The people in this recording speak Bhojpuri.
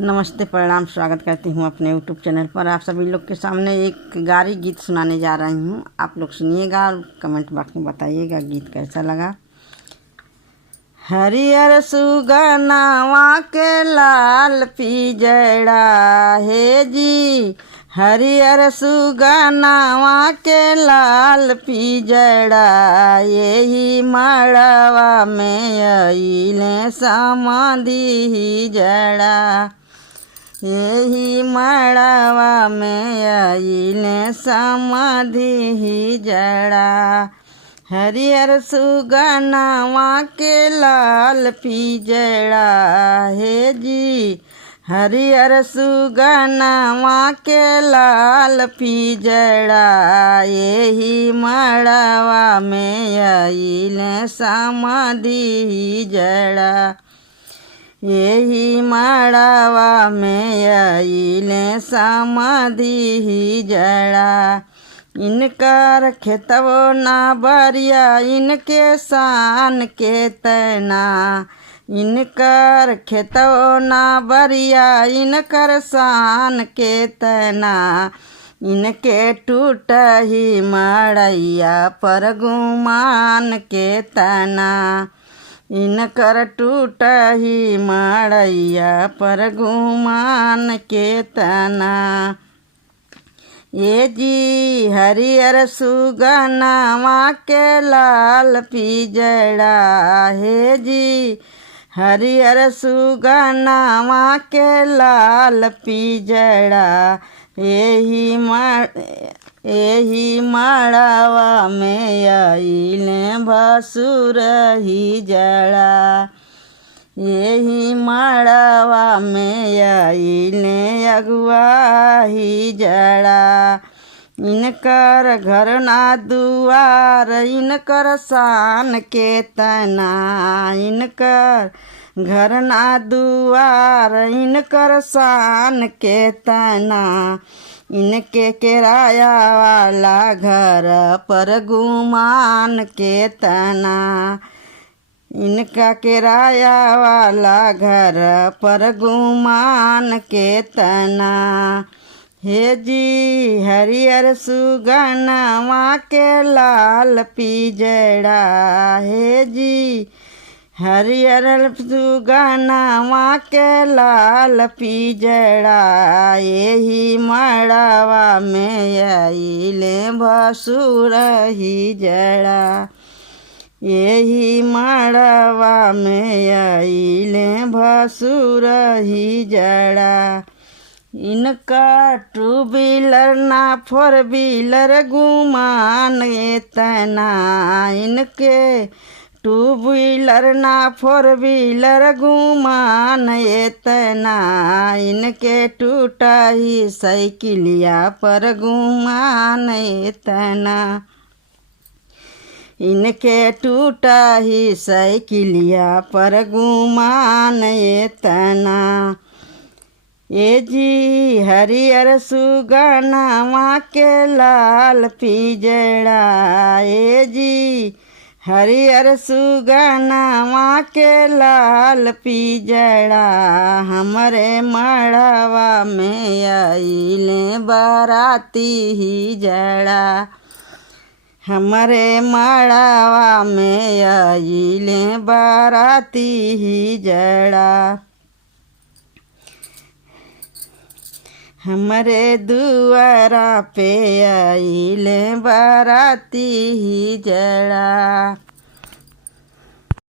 नमस्ते, प्रणाम। स्वागत करती हूँ अपने यूट्यूब चैनल पर। आप सभी लोग के सामने एक गारी गीत सुनाने जा रही हूँ। आप लोग सुनिएगा और कमेंट बॉक्स में बताइएगा गीत कैसा लगा। हरियर सुगनावा के लाल पिजड़ा हे जी, हरियर सुगनावा के लाल पिजड़ा, यही मड़वा में अइले समाधि जड़ा, यही मड़वा में अइले समाधि जड़ा। हरियर सुगनावा के लाल पिजड़ा हे जी, हरियर सुगनावा के लाल पिजड़ा, यही मड़वा में अइले समाधि जड़ा, यही मड़वा में अइले समाधि जड़ा। इनकर खेतवो ना बरिया इनके शान के तना, इनकर खेतवो ना बरिया इनकर शान के तना, इनके टूट ही मड़ैया पर गुमान के तना, इनकर टूट ही मड़ैया पर गुमान के तना। ये जी हरियर सुगनावा के लाल पिजड़ा हे जी, हरियर सुगनावा के लाल पिजड़ा, यही मड़वा में अइले भसुर ही जड़ा, यही मड़वा में अइले अगुआ ही जड़ा। इनकर घर ना दुआर इनकर शान के तना, इनकर घर ना दुआर इनकर शान के तना, इनके किराया वाला घर पर गुमान के तना, इनका किराया वाला घर पर गुमान के तना। हे जी हरियर सुगनावा के लाल पिजड़ा हे जी, हरियर सुगनावा के लाल पिजड़ा, यही मड़वा में अइले भसुर ही जड़ा, यही मड़वा में अइले भसुर ही जड़ा। इनका टू व्हीलर ना फोर व्हीलर गुमान तना, इनके टू व्हीलर ना फोर व्हीलर गुमान तना, इनके टूटा ही साइकिलिया पर गुमान तना, इनके टूटा ही साइकिलिया पर गुमान तना। ये जी हरियर सुगनावा के लाल पिजड़ा ये जी, हरियर सुगनावा के लाल पिजड़ा, हमरे मड़वा में अइले बाराती ही जड़ा, हमरे मड़वा में अइले बाराती ही जड़ा, हमरे दुआरा पे अइले बाराती ही जड़ा।